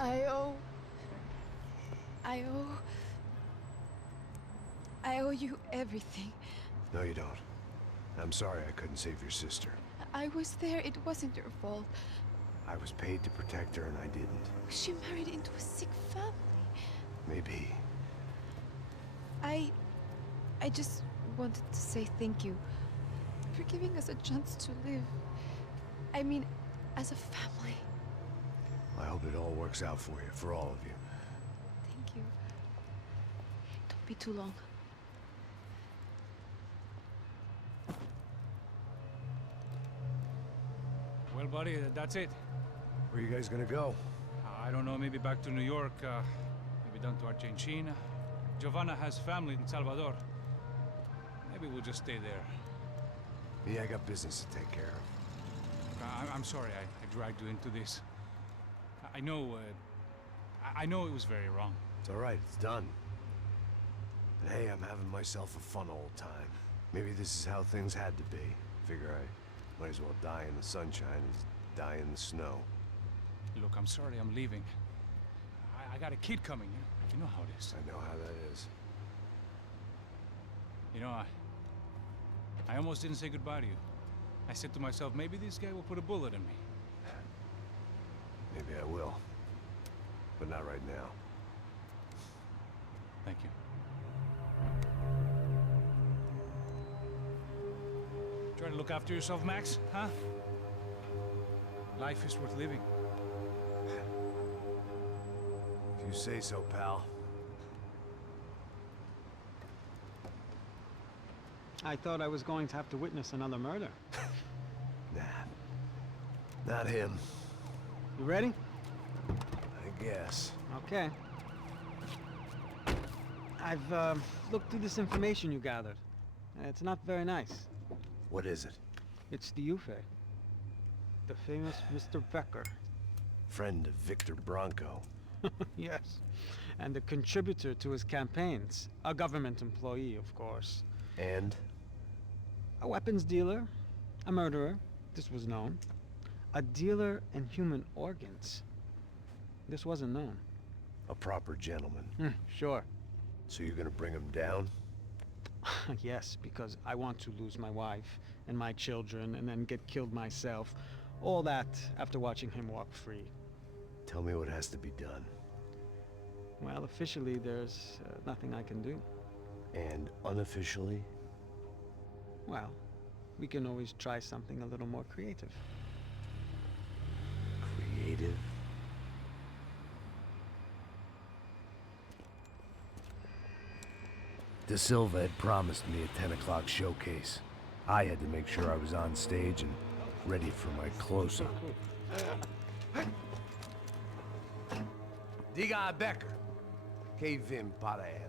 I owe... I owe... I owe you everything. No, you don't. I'm sorry I couldn't save your sister. I was there. It wasn't your fault. I was paid to protect her and I didn't. She married into a sick family. Maybe. I just wanted to say thank you for giving us a chance to live. I mean, as a family. I hope it all works out for you, for all of you. Thank you. Don't be too long. Well, buddy, that's it. Where are you guys gonna go? I don't know, maybe back to New York, maybe down to Argentina. Giovanna has family in Salvador. Maybe we'll just stay there. Yeah, I got business to take care of. I'm sorry I dragged you into this. I know it was very wrong. It's all right, it's done. And hey, I'm having myself a fun old time. Maybe this is how things had to be. Figure I might as well die in the sunshine as die in the snow. Look, I'm sorry I'm leaving. I got a kid coming, you know how it is. I know how that is. You know, I almost didn't say goodbye to you. I said to myself, maybe this guy will put a bullet in me. Maybe I will. But not right now. Thank you. Try to look after yourself, Max, huh? Life is worth living. If you say so, pal. I thought I was going to have to witness another murder. Nah. Not him. You ready? I guess. Okay. I've looked through this information you gathered. It's not very nice. What is it? It's the Ufe. The famous Mr. Becker. Friend of Victor Bronco. Yes. And a contributor to his campaigns. A government employee, of course. And? A weapons dealer. A murderer. This was known. A dealer in human organs. This wasn't known. A proper gentleman. Sure. So you're gonna bring him down? Yes, because I want to lose my wife and my children and then get killed myself. All that after watching him walk free. Tell me what has to be done. Well, officially there's nothing I can do. And unofficially? Well, we can always try something a little more creative. Creative? De Silva had promised me a 10 o'clock showcase. I had to make sure I was on stage and ready for my close-up. Diga a Becker. Que vim para ele.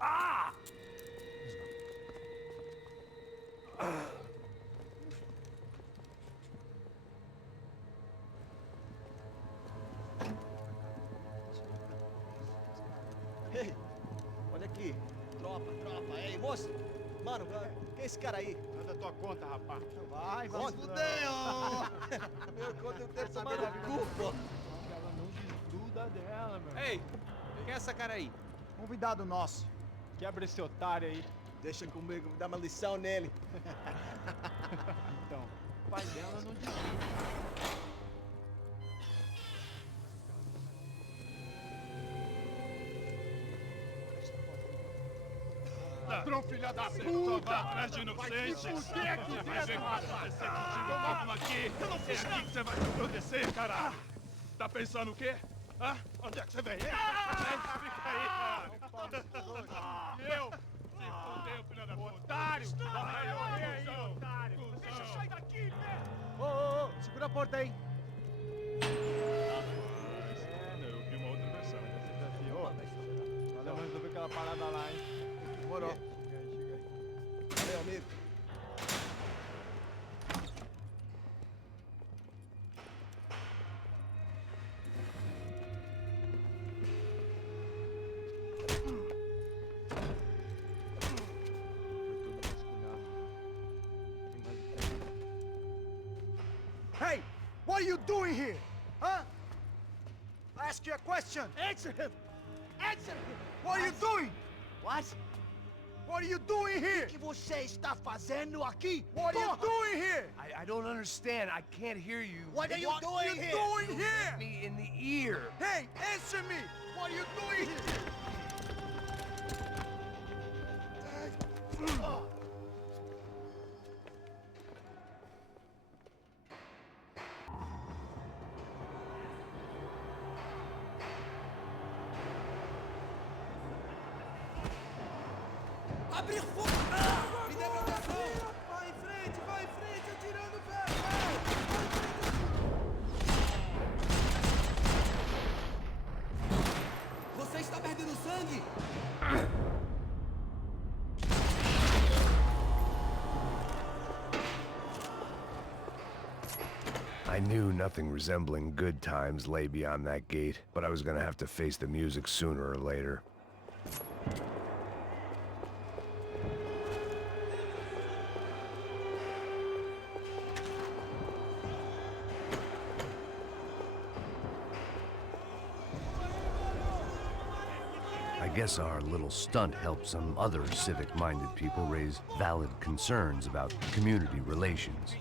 Ah! Ei, olha aqui. Tropa, tropa. Ei, moço. Mano, quem é esse cara aí? Manda tua conta, rapaz. Vai se fuder, ó. Meu conta eu tenho tomado cu, pô. Ela não desgruda dela, meu. Ei, quem é essa cara aí? Convidado nosso. Quebra esse otário aí. Deixa comigo, me dá uma lição nele. Então, o pai dela não desgruda. Ladrão, filha da puta! Só vai atrás de inocente! Vai ver o que vai acontecer contigo! Vamos aqui! Eu não fiz nada! Você vai acontecer, cara! Tá pensando o quê? Hã? Onde é que você vem? Fica aí, cara! E eu? Se fudeu, filha da puta! Otário! Vai, ô, otário! Deixa eu sair daqui, né? Ô, segura a porta aí. Eu vi uma outra versão. Vamos resolver aquela parada lá, hein? Demorou. Valeu, amigo. What are you doing here? Huh? I ask you a question. Answer him! Answer him! What are you doing? What? What are you doing here? O que você está fazendo aqui? What are you doing here? I don't understand. I can't hear you. What are you doing here? Hit me in the ear. Hey, answer me! What are you doing here? Abrir fogo! Me dê proteção! Vai em frente, atirando, velho! Você está perdendo sangue! I knew nothing resembling good times lay beyond that gate, but I was gonna have to face the music sooner or later. I guess our little stunt helped some other civic-minded people raise valid concerns about community relations.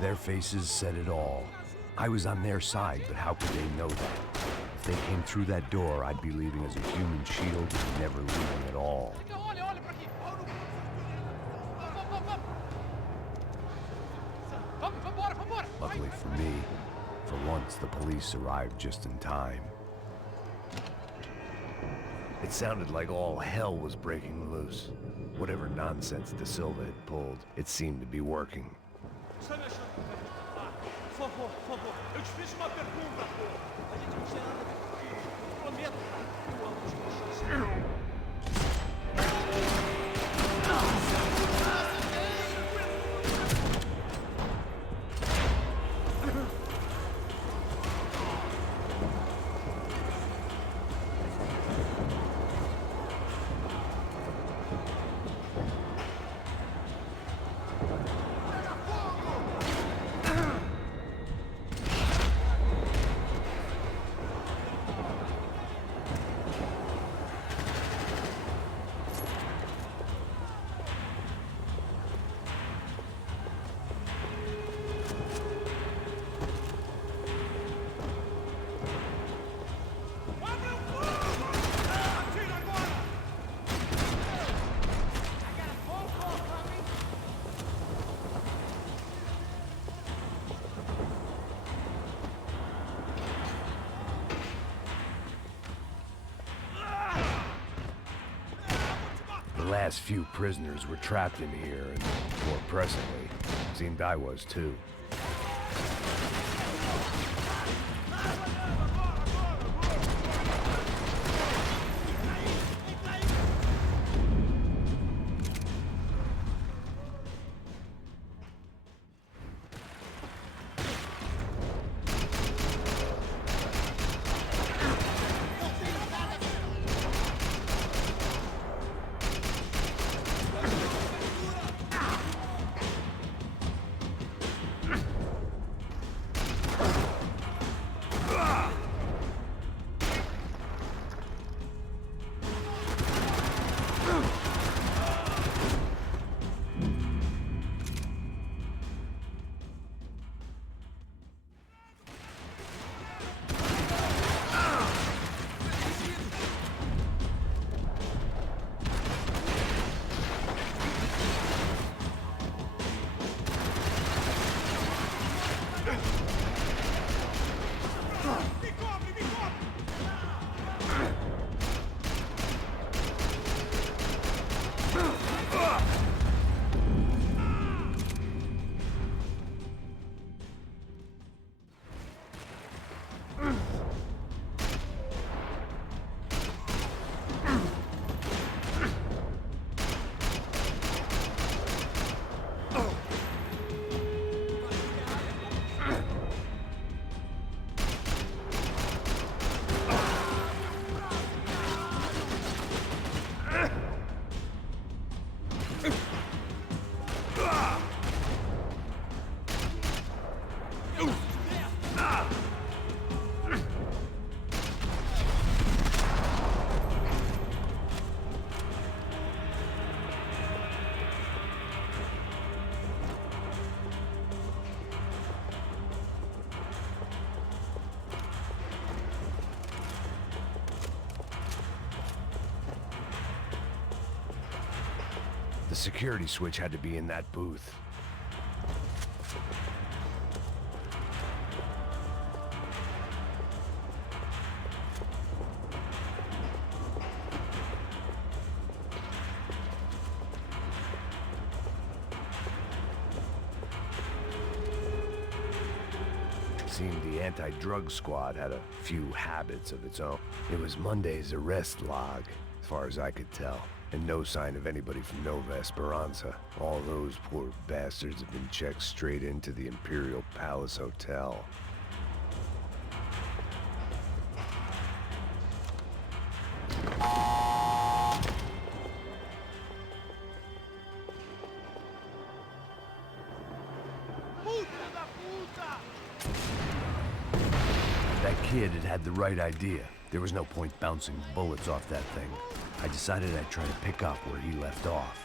Their faces said it all. I was on their side, but how could they know that? If they came through that door, I'd be leaving as a human shield and never leaving at all. Luckily for me, for once the police arrived just in time. It sounded like all hell was breaking loose. Whatever nonsense De Silva had pulled, it seemed to be working. Está me achando? Por favor. Eu te fiz uma pergunta, pô. A gente não tinha nada a ver com aquilo. Prometo. Eu amo te deixar. The last few prisoners were trapped in here, and more pressingly, seemed I was too. The security switch had to be in that booth. Seemed the anti-drug squad had a few habits of its own. It was Monday's arrest log, as far as I could tell, and no sign of anybody from Nova Esperanza. All those poor bastards have been checked straight into the Imperial Palace Hotel. That kid had the right idea. There was no point bouncing bullets off that thing. I decided I'd try to pick up where he left off.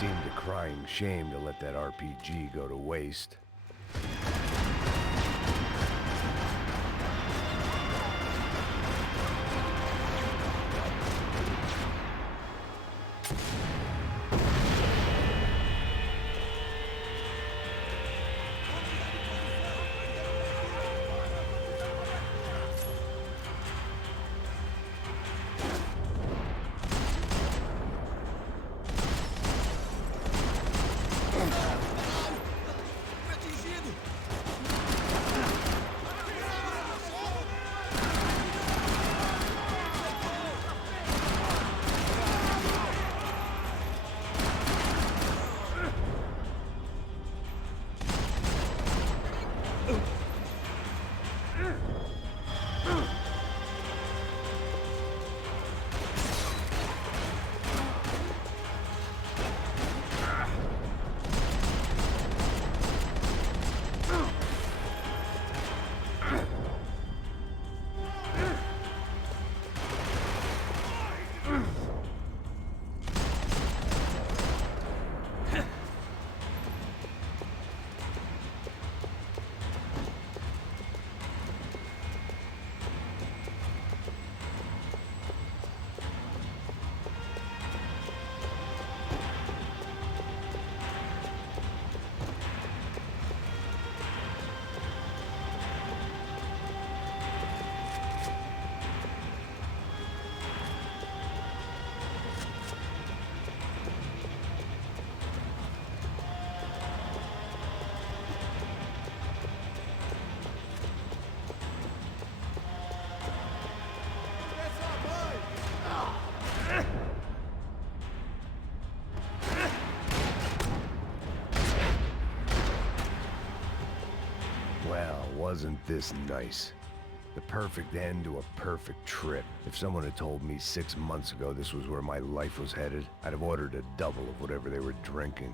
Seemed a crying shame to let that RPG go to waste. Well, wasn't this nice? The perfect end to a perfect trip. If someone had told me 6 months ago this was where my life was headed, I'd have ordered a double of whatever they were drinking.